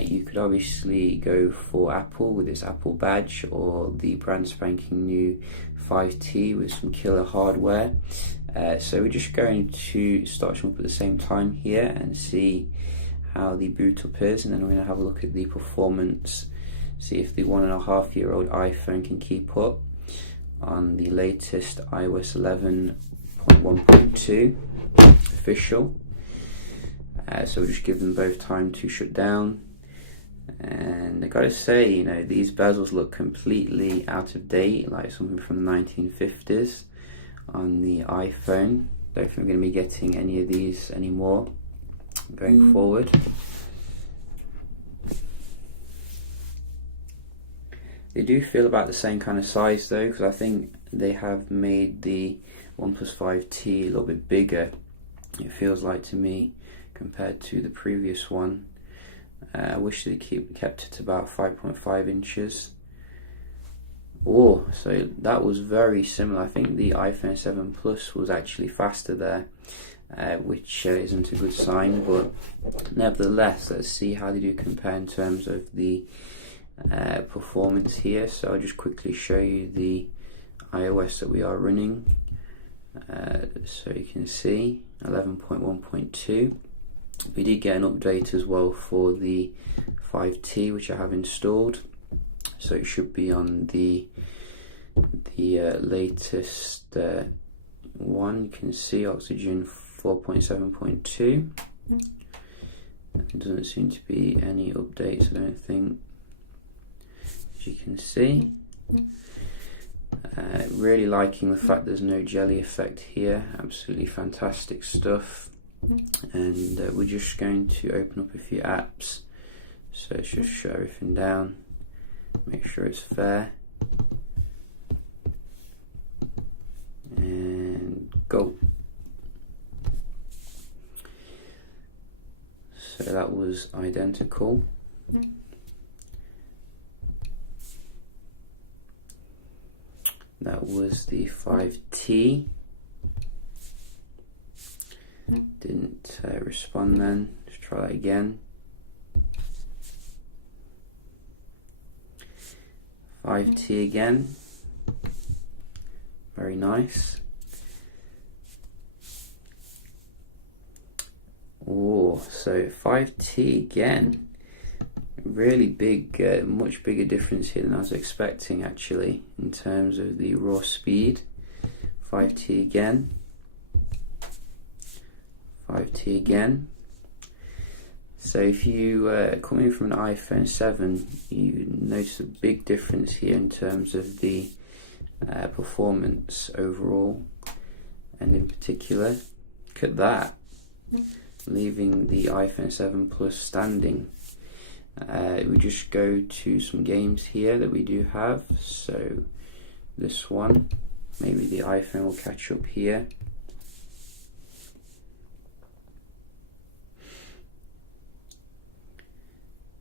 You could obviously go for Apple with its Apple badge, or the brand spanking new 5T with some killer hardware. So we're just going to start them up at the same time here and see how the boot up is, and then we're going to have a look at the performance, see if the 1.5-year-old iPhone can keep up on the latest iOS 11.1.2 official. So we'll just give them both time to shut down. And I gotta say, you know, these bezels look completely out of date, like something from the 1950s on the iPhone. Don't think we're going to be getting any of these anymore going forward. They do feel about the same kind of size though, because I think they have made the OnePlus 5T a little bit bigger, it feels like to me, compared to the previous one. I wish they kept it about 5.5 inches. Oh, so that was very similar. I think the iPhone 7 Plus was actually faster there, which isn't a good sign, but nevertheless, let's see how they do compare in terms of the performance here. So I'll just quickly show you the iOS that we are running. So you can see 11.1.2. We did get an update as well for the 5T, which I have installed, so it should be on the latest one. You can see Oxygen 4.7.2. There doesn't seem to be any updates, I don't think, as you can see. Really liking the fact there's no jelly effect here, absolutely fantastic stuff. And we're just going to open up a few apps, so let's just shut everything down, make sure it's fair, and go. So that was identical. That was the 5T. Didn't respond then. Let's try that again. 5T again. Very nice. Oh, so 5T again. Really big, much bigger difference here than I was expecting actually in terms of the raw speed. 5T again. 5T again. So if you coming from an iPhone 7, you notice a big difference here in terms of the performance overall, and in particular, look at that, leaving the iPhone 7 Plus standing. We just go to some games here that we do have. So this one, maybe the iPhone will catch up here.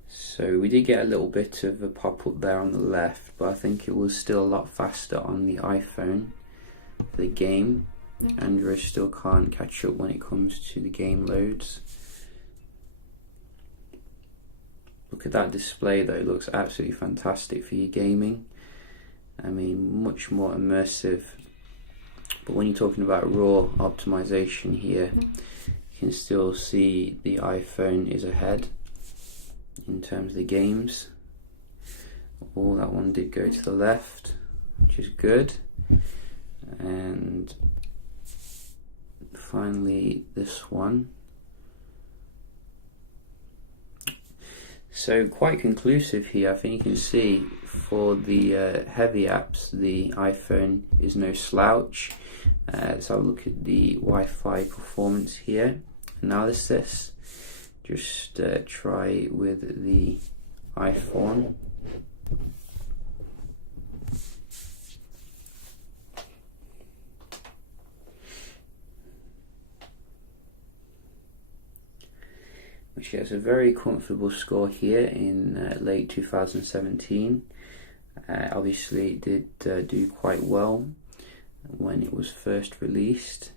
So we did get a little bit of a pop-up there on the left, but I think it was still a lot faster on the iPhone for the game. Android still can't catch up when it comes to the game loads. Look at that display though, it looks absolutely fantastic for your gaming. I mean, much more immersive. But when you're talking about raw optimization here, you can still see the iPhone is ahead in terms of the games. Oh, that one did go to the left, which is good. And finally this one. So quite conclusive here. I think you can see for the heavy apps, the iPhone is no slouch. Let's have a look at the Wi-Fi performance here. Analysis. Just try with the iPhone. Which gets a very comfortable score here in late 2017. Obviously it did do quite well when it was first released,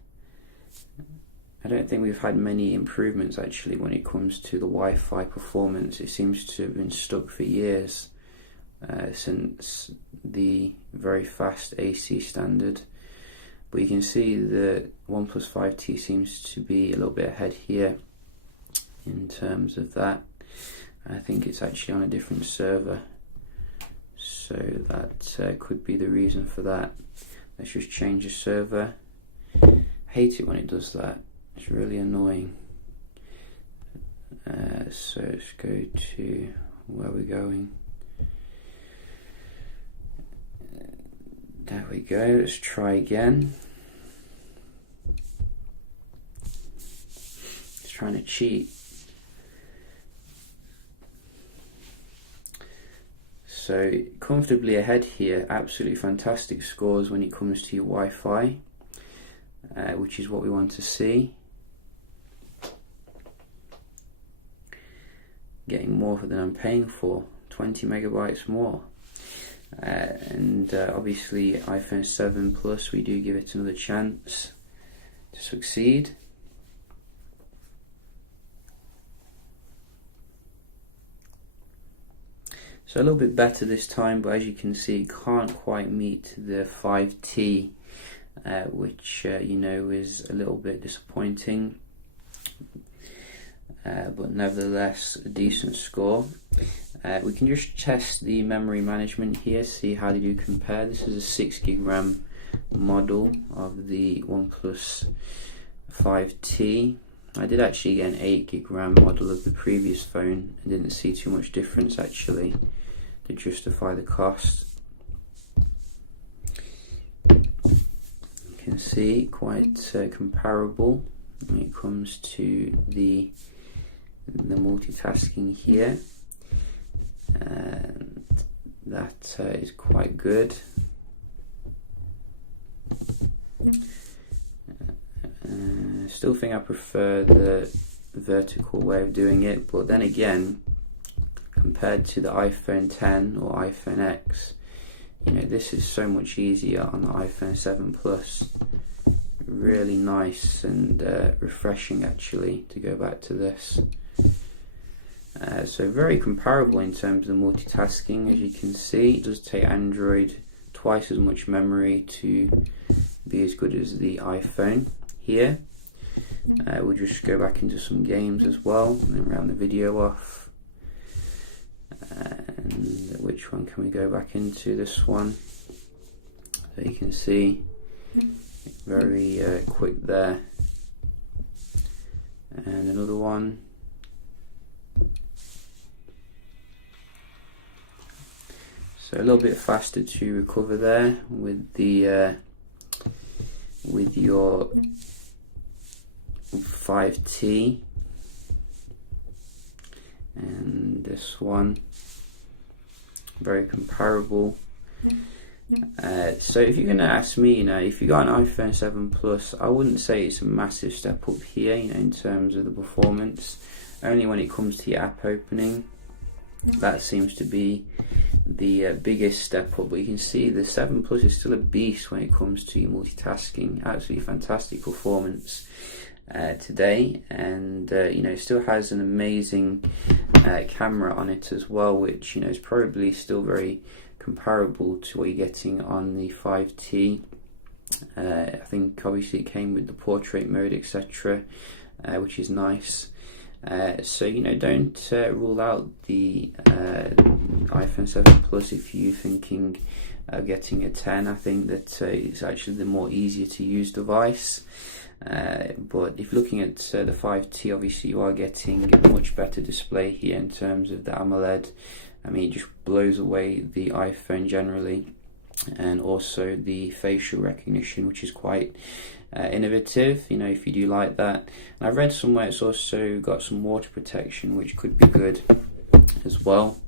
I don't think we've had many improvements actually when it comes to the Wi-Fi performance. It seems to have been stuck for years since the very fast AC standard. But you can see the OnePlus 5T seems to be a little bit ahead here in terms of that. I think it's actually on a different server, so that could be the reason for that. Let's just change the server. Hate it when it does that. It's really annoying. So let's go to where we're going. There we go. Let's try again. It's trying to cheat. So comfortably ahead here. Absolutely fantastic scores when it comes to your Wi-Fi, which is what we want to see. Getting more than I'm paying for, 20 megabytes more. And obviously iPhone 7 Plus, we do give it another chance to succeed. So a little bit better this time, but as you can see, it can't quite meet the 5T, which you know is a little bit disappointing. But nevertheless a decent score. We can just test the memory management here, see how they do compare. This is a 6 gig RAM model of the OnePlus 5T. I did actually get an 8 gig RAM model of the previous phone and didn't see too much difference actually to justify the cost. You can see quite comparable when it comes to the multitasking here, and that is quite good. Still think I prefer the vertical way of doing it, but then again, compared to the iPhone 10 or iPhone X, you know, this is so much easier on the iPhone 7 Plus. Really nice and refreshing actually to go back to this. So very comparable in terms of the multitasking. As you can see, it does take Android twice as much memory to be as good as the iPhone here. We'll just go back into some games as well and then round the video off. And which one can we go back into? This one. So you can see very quick there. And another one. So a little bit faster to recover there with the with your 5T, and this one very comparable. So if you're going to ask me, you know, if you got an iPhone 7 Plus, I wouldn't say it's a massive step up here, you know, in terms of the performance. Only when it comes to your app opening, that seems to be the biggest step up. But you can see the 7 Plus is still a beast when it comes to your multitasking. Absolutely fantastic performance today, and you know, it still has an amazing camera on it as well, which, you know, is probably still very comparable to what you're getting on the 5T. I think obviously it came with the portrait mode, etc., which is nice. So, you know, don't rule out the iPhone 7 Plus if you're thinking of getting a 10. I think that it's actually the more easier to use device. But if looking at the 5T, obviously you are getting a much better display here in terms of the AMOLED. I mean, it just blows away the iPhone generally, and also the facial recognition, which is quite innovative, you know, if you do like that. And I've read somewhere it's also got some water protection, which could be good as well.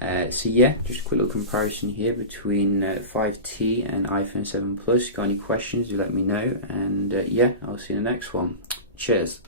So yeah, just a quick little comparison here between 5T and iPhone 7 Plus. If you got any questions, do let me know, and yeah, I'll see you in the next one. Cheers.